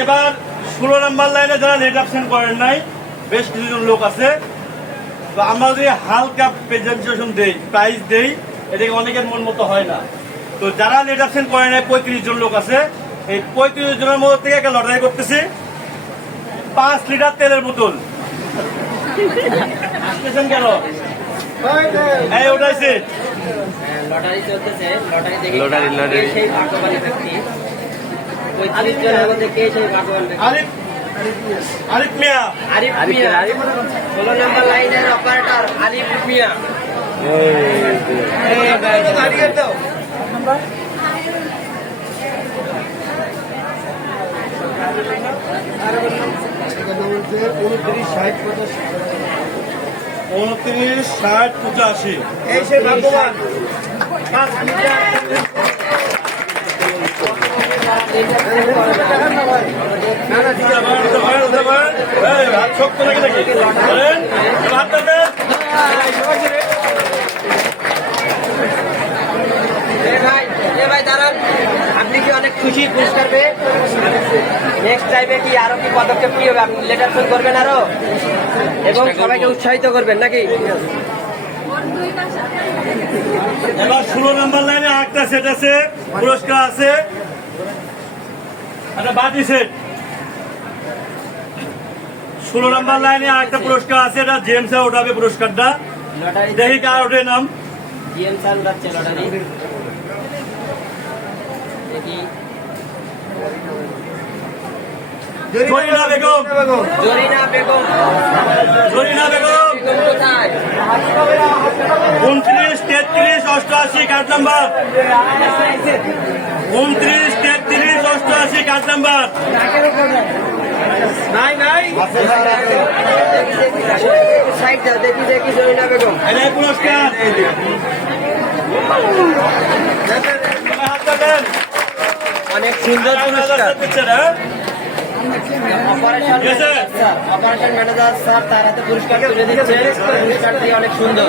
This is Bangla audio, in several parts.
এবার ষোলো নম্বর লাইনে। যারা নেট অপশন করেন নাই, বেশ কিছুজন লোক আছে। তো আমরা যদি হালকা প্রেজেন্টেশন দেই প্রাইস দেই, এটাকে অনেকের মন মতো হয় না। তো যারা নেট অপশন করে নাই, পঁয়ত্রিশ জন লোক আছে। এই পঁয়ত্রিশ জনের মধ্যে থেকে একটা লটারি করতেছি। পাঁচ লিটার তেলের বোতল। আসতেছেন কেন? এই লটারি চলতেছে লটারি দেখে লটারি। লটারি সেই ভাগ্যবান ব্যক্তি পঁয়ত্রিশ জনের মধ্যে কে সেই ভাগ্যবান ব্যক্তি আরিফ মিয়া। আরিফ মিয়া ষোলো নম্বর লাইনের অপারেটর আরিফ মিয়া দাও উনত্রিশ ষাট পঞ্চাশ উনত্রিশ ষাট পঁচাশি এই সে ভাগ্যবান। হাত শক্ত নাকি নাকি ভাই দাঁড়ান। আপনি কি অনেক খুশি? পুরস্কার পেয়ে? নেক্সট টাইমে কি আরও কি পদক্ষেপ কি হবে? আপনি লেটার ফোন করবেন আরও? এবং সবাইকে উৎসাহিত করবেন নাকি? এবার ষোলো নম্বর লাইনে আরেকটা সেট আছে পুরস্কার আছে। একটা বাটি সেট ষোলো নাম্বার লাইনে আরেকটা পুরস্কার আছে এটা জেমস ওঠাবে পুরস্কারটা। দেখি কার ওঠে নাম। স্যার উঠাচ্ছে লটারি। জরিনা বেগম। জরিনা বেগম। জরিনা বেগম। উনত্রিশ তেত্রিশ অষ্টআশি কার্ড নাম্বার। উনত্রিশ তেত্রিশ অষ্টআশি কার্ড নাম্বার। নাই নাই। সাইড দাও দেখি দেখি জরিনা বেগম। এটাই পুরস্কার। অনেক সুন্দর পুরস্কার। অপারেশন ম্যানেজার স্যার তার হাতে পুরস্কার তুলে দিচ্ছে। পুরস্কারটি অনেক সুন্দর।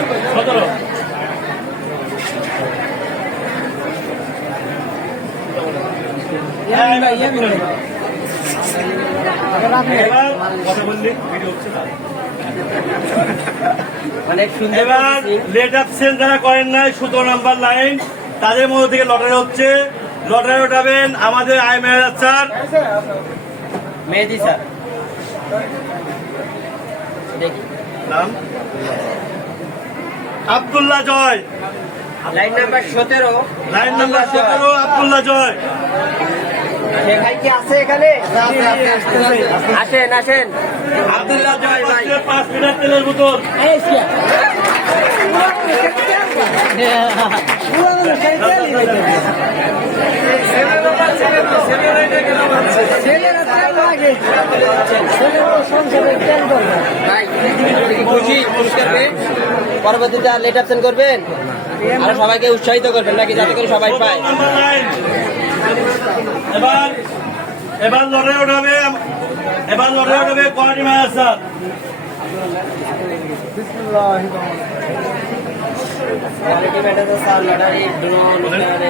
অনেক সুন্দর লেট অপশন যারা করেন নাই সতেরো নাম্বার লাইন তাদের মধ্যে থেকে লটারি হচ্ছে। লটারি ওঠাবেন আমাদের I manager sir Mehedi sir. দেখি। নাম? আব্দুল্লাহ জয়। লাইন নাম্বার সতেরো। লাইন নাম্বার সতেরো আব্দুল্লাহ জয়। ভাই কি আছে এখানে? আসেন আসেন। আব্দুল্লাহ জয় ভাই। পাঁচ- লিটার তেলের বোতল। পরবর্তীতে আর লেট অপশন করবেন? আর সবাইকে উৎসাহিত করবেন নাকি যাতে করে সবাই পায়? এবার এবার লটারি ওঠাবে এবার স্যার। লটারি ড্রো অনুষ্ঠানে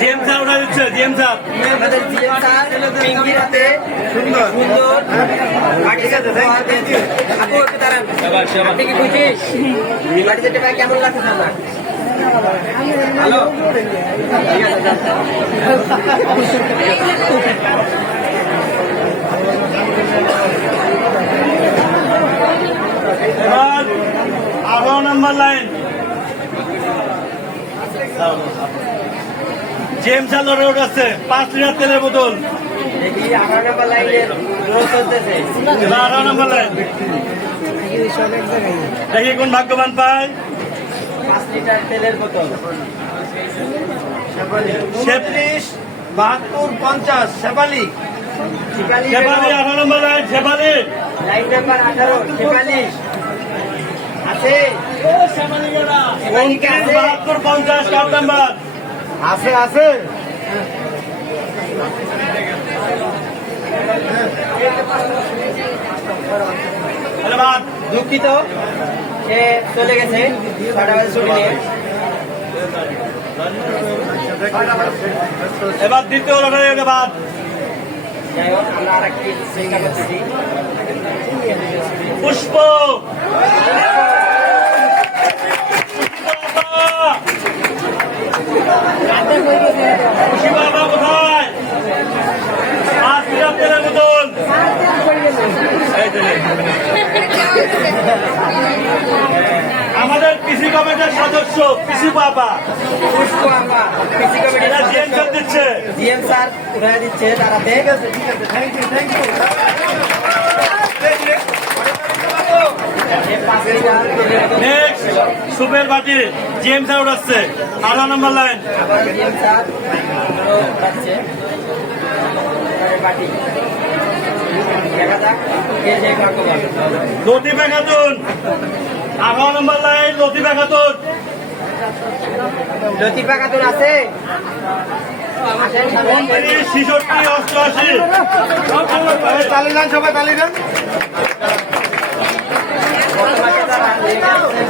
জেম স্যার ওঠা দিচ্ছে স্যার। আমাদের জিএম স্যার সুন্দর। সুন্দর আপু একটু দাঁড়ান। আপনি কি খুশি পার্টি সেটটা ভাই কেমন লাগছে ঠিক আছে আঠারো নাম্বার লাইন জেম স্যার লটারি উঠাচ্ছে পাঁচ লিটার তেলের বোতল। দেখি আঠারো নম্বর লাইন দেখি কোন ভাগ্যবান পায়। পাঁচ লিটার তেলের বোতল ছেচল্লিশ বাহাত্তর পঞ্চাশ শেফালি শেফালি আঠারো number line Shefali line number আঠারো শিকালি আছে উনত্রিশ বাহাত্তর পঞ্চাশ কাপ নাম্বার। আছে আছে। আরে বাদ দুঃখিত, সে চলে গেছে। নিয়ে। এবার দ্বিতীয় লটারি এটা বাদ যাই হোক, আমরা পুষ্প! আমাদের কৃষি কমিটির সদস্য কৃষি বাবা। কৃষি এটা জিএম কমিটির দিচ্ছে। জিএম স্যার উঠায় দিচ্ছে তারাতে থ্যাংক ইউ থ্যাংক ইউ এই পাঁচ লিটার তেলের বোতল নেক্সট সুপের বাটি জিএম স্যার উঠাচ্ছে আঠারো নম্বর লাইন লতিফা খাতুন আঠারো নম্বর লাইন লতিফা খাতুন লতিফা খাতুন আছে। ছিষট্টি অষ্টআশি। তালি দেন সবাই তালি দেন বর্তমানে যারা নিয়ে গেছেন সুপের বাটি শুধু তাদের জন্য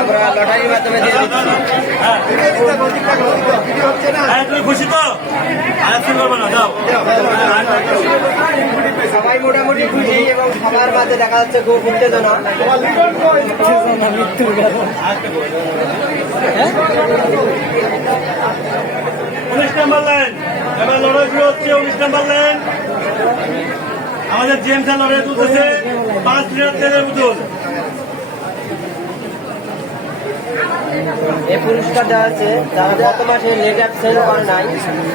আমরা লটারির মাধ্যমে দিয়ে দিচ্ছি হ্যাঁ খুশি তো যাও। সবাই মোটামুটি খুশি এবং সবার মাঝে দেখা যাচ্ছে খুব উত্তেজনা। উনিশ নম্বর লাইন। এবার লড়াই শুরু হচ্ছে উনিশ নম্বর লাইন। আমাদের জেমস লড়াই তুলতেছে পাঁচ লিটার তেলের বোতল। এই পুরস্কার দেওয়া যারা গত মাসে করে নাই।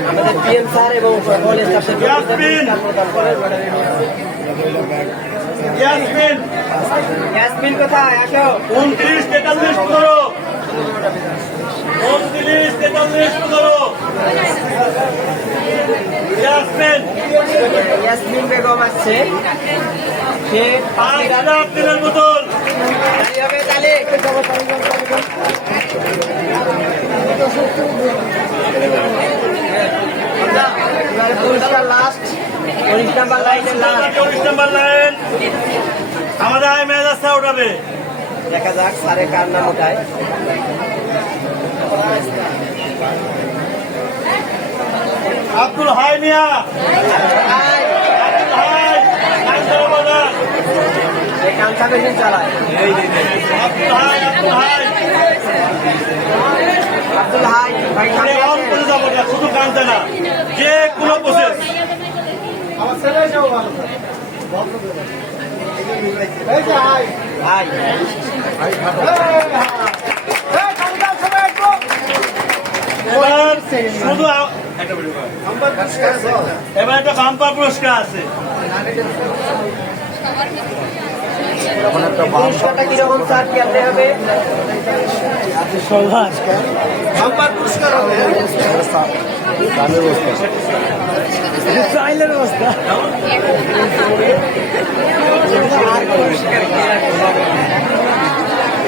আমাদের পিএম স্যার এবং সকল স্টাফের ইয়াসমিন। প্রদান করে ইয়াসমিন ইয়াসমিন কোথায়? আসো। উনত্রিশ তেতাল্লিশ পনেরো। উনত্রিশ তেতাল্লিশ পনেরো। ইয়াসমিন ইয়াসমিন বেগম আসছে সে পুরস্কার লাস্ট উনিশ নাম্বার লাস্ট উনিশ নম্বর লাইন আমাদের আয় মেজাজ উঠাবে দেখা যাক স্যারে কার নাম ওঠায়। আব্দুল হাই মিয়া আয়, আব্দুল হাই আনসার বাজার কাঞ্চা চালায় শুধু কানতে না যে কোনো প্রসেস শুধু এবার একটা বাম্পার পুরস্কার আছে। পুরস্কারটা কীরকম স্যার কেমনে হবে? বাম্পার পুরস্কার হবে।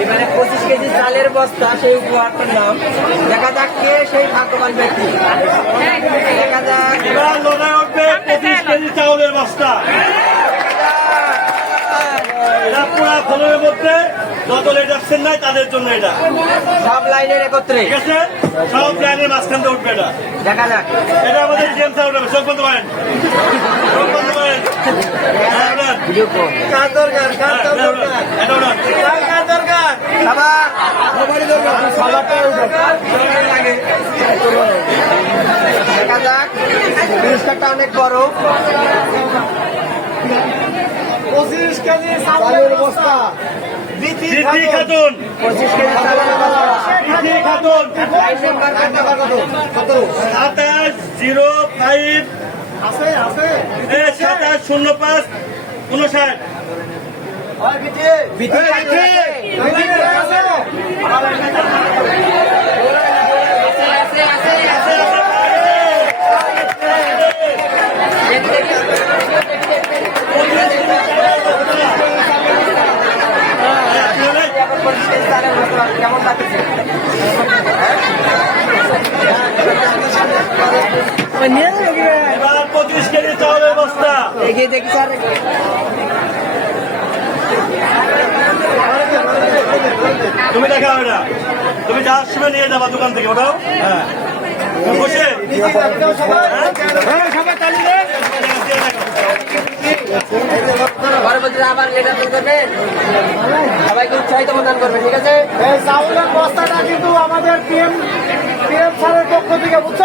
এবারে পঁচিশ কেজি চালের বস্তা সেই উপহারটার নাম। দেখা যাক কে সেই ভাগ্যবান ব্যক্তি। দেখা যাক। এবার লড়াই উঠবে পঁচিশ কেজি চাউলের বস্তা। এটা পুরা ফলনের মধ্যে যত লেট অপশন নাই তাদের জন্য এটা। সব লাইনের একত্রে। ঠিক আছে? সব লাইনের মাঝখান দিয়ে উঠবে এটা। দেখা যাক। এটা আমাদের জিএম স্যার উঠাবে। চোখ বন্ধ করেন। চোখ বন্ধ করেন। উঠান। ভিডিও কল কার দরকার? কার এটা উঠান। দরকার কার কার দরকার? সবার। সবারই দরকার। সবারটাই দরকার লাগে। দেখা যাক। পুরস্কারটা অনেক বড়। পঁচিশ কেজি চালের বস্তা। সিদ্ধি খাতুন। পঁচিশ কেজি চালের বস্তা খাতুন। সাতাশ জিরো ফাইভ আছে আছে। সাতাশ শূন্য পাঁচ। উনষাট। আছে? আছে, আছে, আছে। দেখি, দেখি। এখন পঁচিশ কেজি চালের বস্তা কেমন লাগতেছে এবার পঁচিশ কেজি চাউলের বস্তা এগিয়ে দেখি স্যার। তুমি দেখা ওটা তুমি যাওয়ার সময় নিয়ে যাবা দোকান থেকে ওটাও হ্যাঁ। বসে। পরবর্তীতে আবার লেটার করবেন সবাইকে উৎসাহিত প্রদান করবেন ঠিক আছে? এই চাউলের বস্তাটা কিন্তু আমাদের পিএম পিএম স্যারের পক্ষ থেকে বুঝছ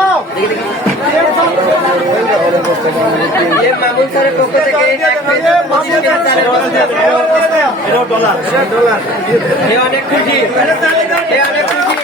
মামুন স্যারের পক্ষ থেকে অনেক খুশি। অনেক খুশি।